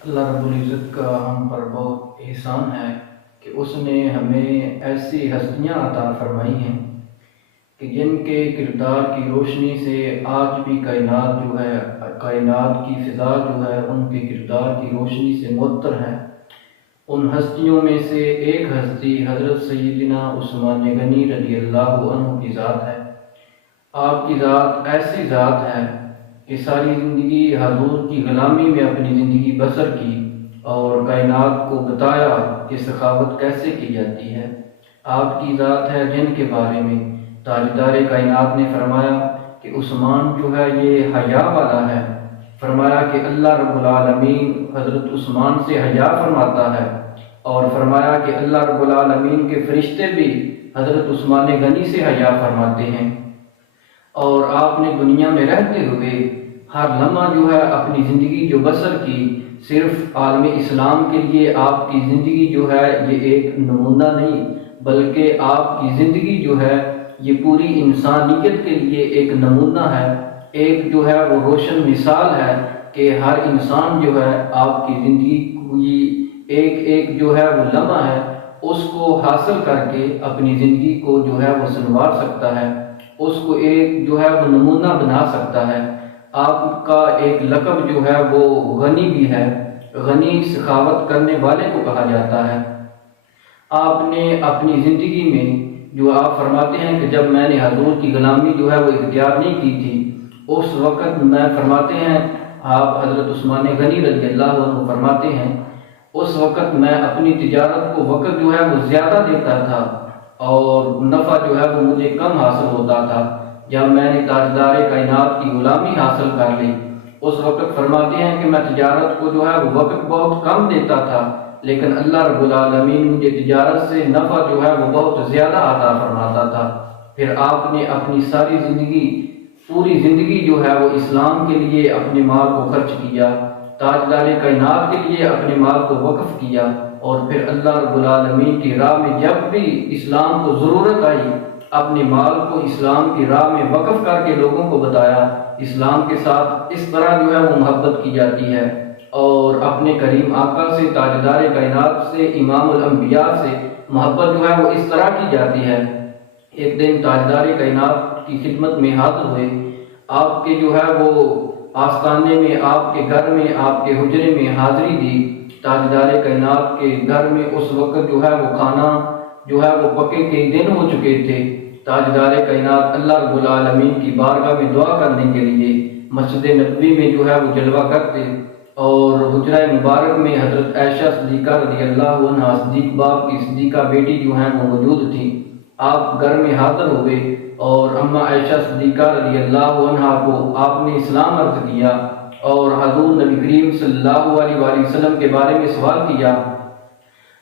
اللہ رب العزت کا ہم پر بہت احسان ہے کہ اس نے ہمیں ایسی ہستیاں عطا فرمائی ہیں کہ جن کے کردار کی روشنی سے آج بھی کائنات کی فضا جو ہے ان کے کردار کی روشنی سے معطر ہے۔ ان ہستیوں میں سے ایک ہستی حضرت سیدنا عثمان غنی رضی اللہ عنہ کی ذات ہے۔ آپ کی ذات ایسی ذات ہے کہ ساری زندگی حضور کی غلامی میں اپنی زندگی بسر کی اور کائنات کو بتایا کہ سخاوت کیسے کی جاتی ہے۔ آپ کی ذات ہے جن کے بارے میں تاجدار کائنات نے فرمایا کہ عثمان جو ہے یہ حیا والا ہے۔ فرمایا کہ اللہ رب العالمین حضرت عثمان سے حیا فرماتا ہے، اور فرمایا کہ اللہ رب العالمین کے فرشتے بھی حضرت عثمان غنی سے حیا فرماتے ہیں۔ اور آپ نے دنیا میں رہتے ہوئے ہر لمحہ جو ہے اپنی زندگی جو بسر کی، صرف عالم اسلام کے لیے آپ کی زندگی جو ہے یہ ایک نمونہ نہیں، بلکہ آپ کی زندگی جو ہے یہ پوری انسانیت کے لیے ایک نمونہ ہے، ایک جو ہے وہ روشن مثال ہے کہ ہر انسان جو ہے آپ کی زندگی کی ایک جو ہے وہ لمحہ ہے اس کو حاصل کر کے اپنی زندگی کو جو ہے وہ سنوار سکتا ہے، اس کو ایک جو ہے وہ نمونہ بنا سکتا ہے۔ آپ کا ایک لقب جو ہے وہ غنی بھی ہے، غنی سخاوت کرنے والے کو کہا جاتا ہے۔ آپ نے اپنی زندگی میں جو آپ فرماتے ہیں کہ جب میں نے حضور کی غلامی جو ہے وہ اختیار نہیں کی تھی، اس وقت میں فرماتے ہیں، آپ حضرت عثمان غنی رضی اللہ عنہ فرماتے ہیں، اس وقت میں اپنی تجارت کو وقت جو ہے وہ زیادہ دیتا تھا اور نفع جو ہے وہ مجھے کم حاصل ہوتا تھا۔ جب میں نے تاجدار کائنات کی غلامی حاصل کر لی، اس وقت فرماتے ہیں کہ میں تجارت کو جو ہے وہ وقت بہت کم دیتا تھا، لیکن اللہ رب العالمین مجھے تجارت سے نفع جو ہے وہ بہت زیادہ عطا فرماتا تھا۔ پھر آپ نے اپنی ساری زندگی، پوری زندگی جو ہے وہ اسلام کے لیے اپنے مال کو خرچ کیا، تاجدار کائنات کے لیے اپنے مال کو وقف کیا، اور پھر اللہ رب العالمین کی راہ میں جب بھی اسلام کو ضرورت آئی اپنے مال کو اسلام کی راہ میں وقف کر کے لوگوں کو بتایا اسلام کے ساتھ اس طرح جو ہے وہ محبت کی جاتی ہے، اور اپنے کریم آقا سے، تاجدار کائنات سے، امام الانبیاء سے محبت جو ہے وہ اس طرح کی جاتی ہے۔ ایک دن تاجدار کائنات کی خدمت میں حاضر ہوئے، آپ کے جو ہے وہ آستانے میں، آپ کے گھر میں، آپ کے حجرے میں حاضری دی۔ تاجدار کائنات کے گھر میں اس وقت جو ہے وہ کھانا جو ہے وہ پکے کئی دن ہو چکے تھے۔ تاجدار کائنات اللہ رب العالمین کی بارگاہ میں دعا کرنے کے لیے مسجد نبوی میں جو ہے وہ جلوہ کرتے، اور حجرہ مبارک میں حضرت عائشہ صدیقہ رضی اللہ عنہا، صدیق باپ کی صدیقہ بیٹی جو ہیں وہ موجود تھی۔ آپ گھر میں حاضر ہوئے اور اماں عائشہ صدیقہ رضی اللہ عنہا کو آپ نے اسلام عرض کیا اور حضور نبی کریم صلی اللہ علیہ وآلہ وسلم کے بارے میں سوال کیا۔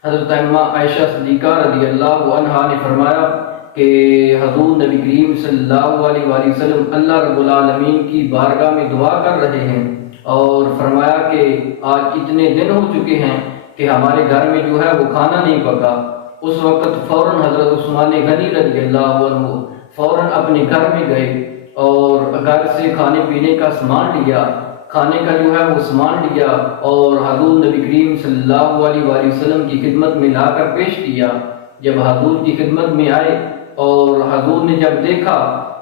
حضرت اماں عائشہ صدیقہ رضی اللہ عنہا نے فرمایا کہ حضور نبی کریم صلی اللہ علیہ وآلہ وسلم اللہ رب العالمین کی بارگاہ میں دعا کر رہے ہیں، اور فرمایا کہ آج اتنے دن ہو چکے ہیں کہ ہمارے گھر میں جو ہے وہ کھانا نہیں پکا۔ اس وقت فوراً حضرت عثمان غنی رضی اللہ عنہ فوراً اپنے گھر میں گئے اور گھر سے کھانے پینے کا سامان لیا، کھانے کا جو ہے وہ سامان لیا، اور حضور نبی کریم صلی اللہ علیہ وآلہ وسلم کی خدمت میں لا کر پیش کیا۔ جب حضور کی خدمت میں آئے اور حضور نے جب دیکھا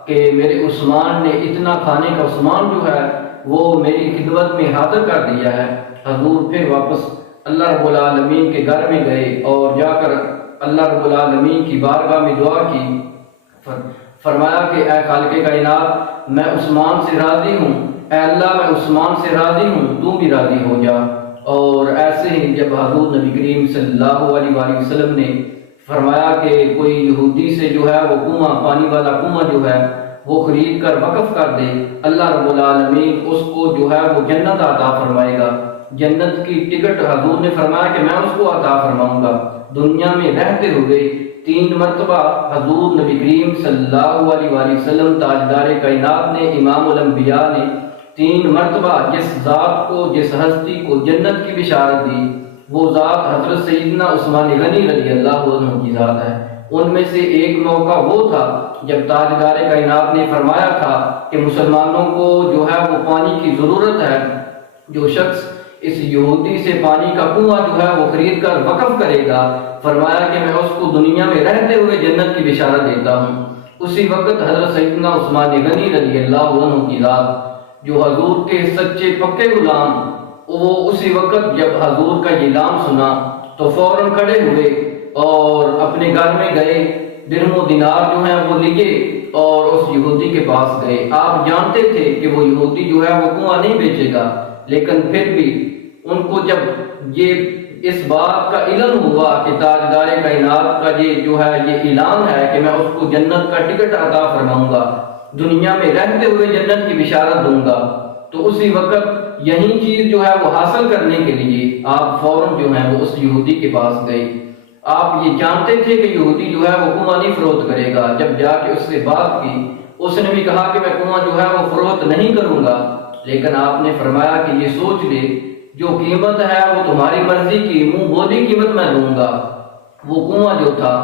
کہ میرے عثمان نے اتنا کھانے کا سامان جو ہے وہ میری خدمت میں حاضر کر دیا ہے، حضور پھر واپس اللہ رب العالمین کے گھر میں گئے اور جا کر اللہ رب العالمین کی بارگاہ میں دعا کی۔ فرمایا کہ اے خالق کائنات، میں عثمان سے راضی ہوں، اے اللہ میں عثمان سے راضی ہوں، تو بھی راضی ہو جا۔ اور ایسے ہی جب حضور نبی کریم صلی اللہ علیہ وآلہ وسلم نے فرمایا کہ کوئی یہودی سے جو ہے وہ کنواں، پانی والا کنواں جو ہے وہ خرید کر وقف کر دے، اللہ رب العالمین اس کو جو ہے وہ جنت عطا فرمائے گا۔ جنت کی ٹکٹ حضور نے فرمایا کہ میں اس کو عطا فرماؤں گا۔ دنیا میں رہتے ہوئے 3 مرتبہ حضور نبی کریم صلی اللہ علیہ وآلہ وسلم تاجدار کائنات نے، امام الانبیاء نے 3 مرتبہ جس ذات کو، جس ہستی کو جنت کی بشارت دی، وہ ذات حضرت سیدنا عثمان غنی رضی اللہ عنہ کی ذات ہے۔ ان میں سے ایک موقع وہ تھا جب تاجدار کائنات نے فرمایا تھا کہ مسلمانوں کو جو ہے وہ پانی کی ضرورت ہے، جو شخص اس یہودی سے پانی کا کنواں جو ہے وہ خرید کر وقف کرے گا، فرمایا کہ میں اس کو دنیا میں رہتے ہوئے جنت کی بشارت دیتا ہوں۔ اسی وقت حضرت سیدنا عثمان غنی رضی اللہ عنہ کی ذات جو حضور کے سچے پکے غلام، وہ اسی وقت جب حضور کا یہ اعلان سنا تو فوراً کھڑے ہوئے اور اپنے گھر میں گئے، درہم و دینار جو ہیں وہ لیے اور اس یہودی کے پاس گئے۔ آپ جانتے تھے کہ وہ یہودی جو ہے وہ کنواں نہیں بیچے گا، لیکن پھر بھی ان کو جب یہ اس بات کا علم ہوا کہ تاجدار کائنات کا یہ جو ہے یہ اعلان ہے کہ میں اس کو جنت کا ٹکٹ عطا فرماؤں گا، دنیا میں رہتے ہوئے جنت کی بشارت دوں گا، تو اسی وقت یہی چیز جو ہے وہ حاصل کرنے کے لیے آپ فوراً جو ہے وہ اس یہودی کے پاس گئے۔ آپ یہ جانتے تھے کہ یہودی جو ہے وہ کنواں نہیں فروخت کرے گا۔ جب جا کے اس سے بات کی، اس نے بھی کہا کہ میں کنواں جو ہے وہ فروخت نہیں کروں گا، لیکن آپ نے فرمایا کہ یہ سوچ لے جو قیمت ہے وہ تمہاری مرضی کی منہ بولی قیمت میں دوں گا۔ وہ کنواں جو تھا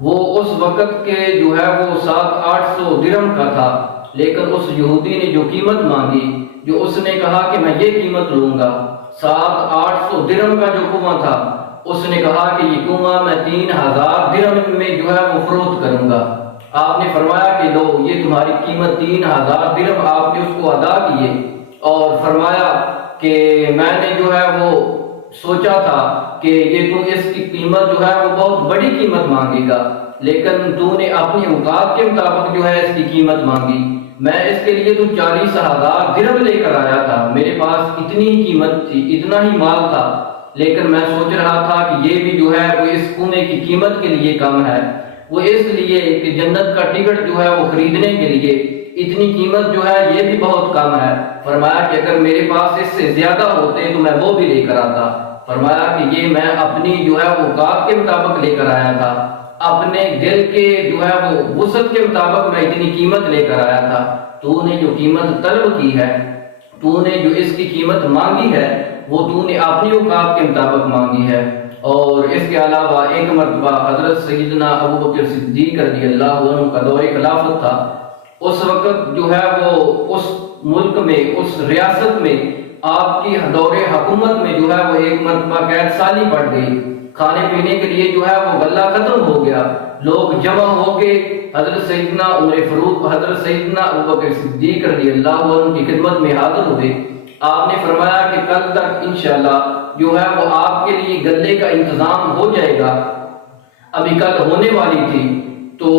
وہ اس وقت کے جو ہے وہ 700-800 درہم کا تھا، لیکن اس یہودی نے جو قیمت مانگی، جو اس نے کہا کہ میں یہ قیمت لوں گا، 700-800 درہم کا جو کنواں تھا، اس نے کہا کہ یہ کنواں میں 3000 درہم میں جو ہے وہ فروخت کروں گا۔ آپ نے فرمایا کہ لو یہ تمہاری قیمت 3000 درہم، آپ نے اس کو ادا کیے اور فرمایا کہ میں نے جو ہے وہ سوچا تھا کہ یہ تو اس کی قیمت جو ہے وہ بہت بڑی قیمت مانگے گا، لیکن تو نے اپنی اوقات کے مطابق جو ہے اس کی قیمت مانگی۔ میں اس کے لیے تو 40,000 درہم لے کر آیا تھا، میرے پاس اتنی ہی قیمت تھی، اتنا ہی مال تھا، لیکن میں سوچ رہا تھا کہ یہ بھی جو ہے وہ اس کنویں کی قیمت کے لیے کم ہے، وہ اس لیے کہ جنت کا ٹکٹ جو ہے وہ خریدنے کے لیے اتنی قیمت جو ہے یہ بھی بہت کم ہے۔ فرمایا کہ اگر میرے پاس اس سے زیادہ ہوتے تو میں وہ بھی لے کر آتا۔ فرمایا کہ یہ میں اپنی جو ہے اوقات کے مطابق لے کر آیا تھا، اپنے دل کے جو ہے وہ وسعت کے مطابق میں اتنی قیمت لے کر آیا تھا۔ تو نے جو قیمت طلب کی ہے، تو نے جو اس کی قیمت مانگی ہے، وہ تو نے اپنی اوقات کے مطابق مانگی ہے۔ اور اس کے علاوہ ایک مرتبہ حضرت سیدنا ابو بکر صدیق رضی اللہ عنہ کا دور خلافت تھا۔ اس وقت جو ہے وہ اس ملک میں، اس ریاست میں، آپ کی دور حکومت میں جو ہے وہ ایک مرتبہ قید سالی پڑ گئی، کھانے پینے کے لیے جو ہے وہ غلہ ختم ہو گیا، لوگ جمع ہو کے حضرت سیدنا عمر فاروق، حضرت سیدنا ابو بکر صدیق رضی اللہ عنہ کی خدمت میں حاضر ہوئے۔ آپ نے فرمایا کہ کل تک انشاءاللہ جو ہے وہ آپ کے لیے غلے کا انتظام ہو جائے گا، ابھی کل ہونے والی تھی۔ تو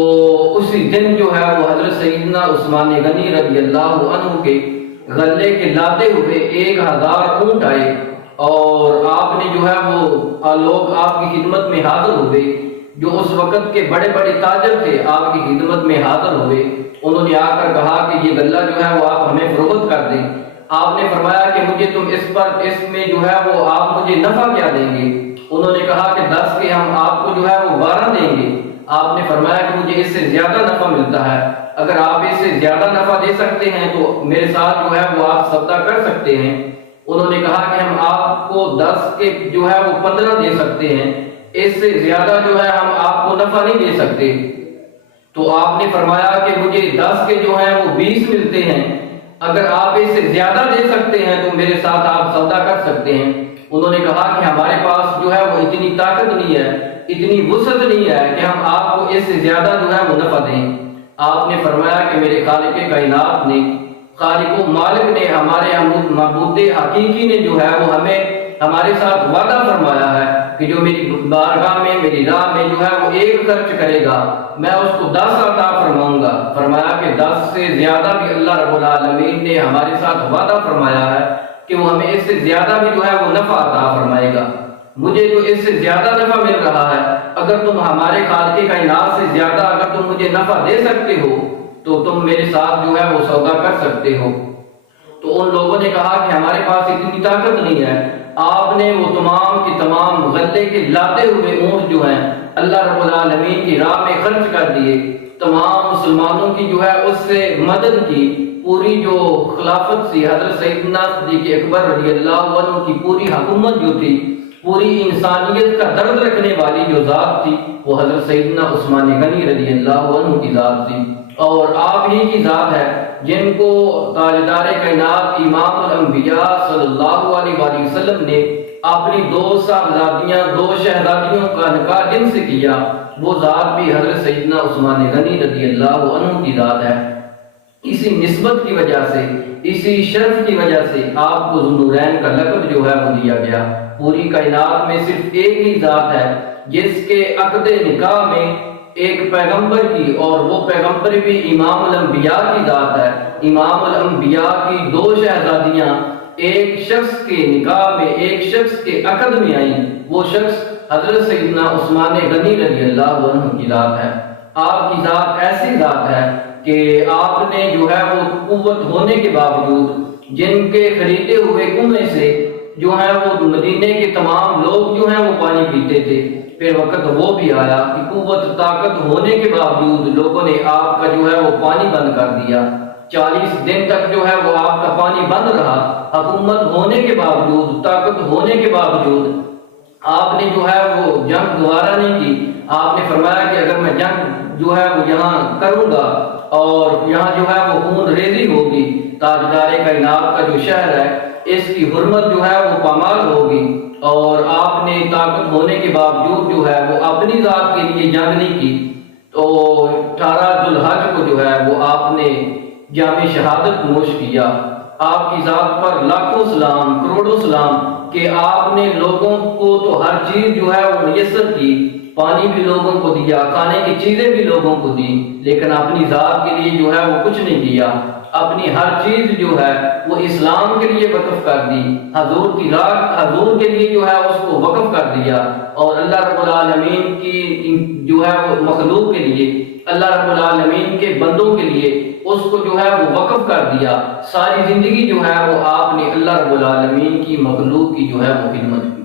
اسی دن جو ہے وہ حضرت سیدنا عثمان غنی رضی اللہ عنہ کے غلے کے لاتے ہوئے 1000 اونٹ آئے، اور آپ نے جو ہے وہ لوگ آپ کی خدمت میں حاضر ہوئے، جو اس وقت کے بڑے بڑے تاجر تھے آپ کی خدمت میں حاضر ہوئے۔ انہوں نے آ کر کہا کہ یہ غلہ جو ہے وہ آپ ہمیں فروخت کر دیں۔ آپ نے فرمایا کہ مجھے تم اس میں جو ہے وہ آپ مجھے نفع کیا دیں گے؟ انہوں نے کہا کہ 10 کے ہم آپ کو جو ہے وہ 12 دیں گے۔ آپ نے فرمایا کہ مجھے اس سے زیادہ نفع ملتا ہے، اگر آپ اس سے زیادہ نفع دے سکتے ہیں تو میرے ساتھ جو ہے وہ آپ سودا کر سکتے ہیں۔ انہوں نے کہا کہ ہم آپ کو 10 کے جو ہے وہ 15 دے سکتے ہیں، اس سے زیادہ جو ہے ہم آپ کو نفع نہیں دے سکتے۔ تو آپ نے فرمایا کہ مجھے 10 کے جو ہیں وہ 20 ملتے ہیں، اگر آپ اس سے زیادہ دے سکتے ہیں تو میرے ساتھ آپ سودا کر سکتے ہیں۔ انہوں نے کہا کہ ہمارے پاس جو ہے وہ اتنی طاقت نہیں ہے، اتنی وسعت نہیں ہے کہ ہم آپ کو اس سے زیادہ جو ہے وہ نفع دیں۔ آپ نے فرمایا کہ میرے خالق کائنات نے، خالق و مالک نے، ہمارے معبود حقیقی نے جو ہے وہ ہمیں ہمارے ساتھ وعدہ فرمایا ہے کہ جو میری بارگاہ میں، میری راہ میں جو ہے وہ 1 خرچ کرے گا، میں اس کو 10 عطا فرماؤں گا۔ فرمایا کہ 10 سے زیادہ بھی اللہ رب العالمین نے ہمارے ساتھ وعدہ فرمایا ہے کہ وہ ہمیں اس سے زیادہ بھی جو ہے وہ نفع عطا فرمائے گا۔ مجھے جو اس سے زیادہ نفع مل رہا ہے، اگر تم ہمارے خالق کائنات سے زیادہ اگر تم مجھے نفع دے سکتے ہو تو تم میرے ساتھ جو ہے وہ سودا کر سکتے ہو۔ تو ان لوگوں نے کہا کہ ہمارے پاس اتنی طاقت نہیں ہے۔ آپ نے وہ تمام کی تمام غلے کے لاتے ہوئے اونٹ جو ہیں اللہ رب العالمین کی راہ میں خرچ کر دیے، تمام مسلمانوں کی جو ہے اس سے مدد کی۔ پوری جو خلافت سی، حضرت سیدنا صدیق اکبر رضی اللہ عنہ کی پوری حکومت جو تھی، پوری انسانیت کا درد رکھنے والی جو ذات تھی، وہ حضرت سیدنا عثمان غنی رضی اللہ عنہ کی ذات تھی، اور آپ ہی کی ذات ہے جن کو تاجدار کائنات امام الانبیاء صلی اللہ علیہ وآلہ وسلم نے اپنی 2 صاحبزادیاں 2 شہزادیوں کا نکاح جن سے کیا، وہ ذات بھی حضرت سیدنا عثمان غنی رضی اللہ عنہ کی ذات ہے۔ اسی نسبت کی وجہ سے، اسی شرف کی وجہ سے آپ کو ذوالنورین کا لقب جو ہے وہ دیا گیا۔ پوری کائنات میں صرف ایک ہی ذات ہے جس کے عقد نکاح میں ایک پیغمبر کی، اور وہ پیغمبر بھی امام الانبیاء کی ذات ہے، امام الانبیاء کی 2 شہزادیاں ایک شخص کے نکاح میں، ایک شخص کے عقد میں آئیں، وہ شخص حضرت سیدنا عثمان غنی رضی اللہ عنہ کی ذات ہے۔ آپ کی ذات ایسی ذات ہے کہ آپ نے جو ہے وہ قوت ہونے کے باوجود جن کے خریدے ہوئے کنویں سے جو ہے وہ مدینے کے تمام لوگ جو ہیں وہ پانی پیتے تھے، پھر وقت وہ بھی آیا کہ قوت طاقت ہونے کے باوجود لوگوں نے آپ کا جو ہے وہ پانی بند کر دیا۔ 40 دن تک جو ہے وہ آپ کا پانی بند رہا۔ حکومت ہونے کے باوجود، طاقت ہونے کے باوجود آپ نے جو ہے وہ جنگ گوارا نہیں کی۔ آپ نے فرمایا کہ اگر میں جنگ جو ہے وہ یہاں کروں گا اور یہاں جو ہے وہ خون ریزی ہوگی، تاجدار کائنات کا جو شہر ہے اس کی حرمت جو ہے وہ پامال ہوگی، اور آپ نے طاقت ہونے کے باوجود جو ہے وہ اپنی ذات کے لیے جنگ نہیں کی، تو 18 ذوالحج کو جو ہے وہ آپ نے جام شہادت نوش کیا۔ آپ کی ذات پر لاکھوں سلام، کروڑوں سلام کہ آپ نے لوگوں کو تو ہر چیز جو ہے وہ میسر کی، پانی بھی لوگوں کو دیا، کھانے کی چیزیں بھی لوگوں کو دی، لیکن اپنی ذات کے لیے جو ہے وہ کچھ نہیں کیا۔ اپنی ہر چیز جو ہے وہ اسلام کے لیے وقف کر دی، حضور کی راہ، حضور کے لیے جو ہے اس کو وقف کر دیا، اور اللہ رب العالمین کی جو ہے وہ مخلوق کے لیے، اللہ رب العالمین کے بندوں کے لیے اس کو جو ہے وہ وقف کر دیا۔ ساری زندگی جو ہے وہ آپ نے اللہ رب العالمین کی مخلوق کی جو ہے وہ خدمت کی۔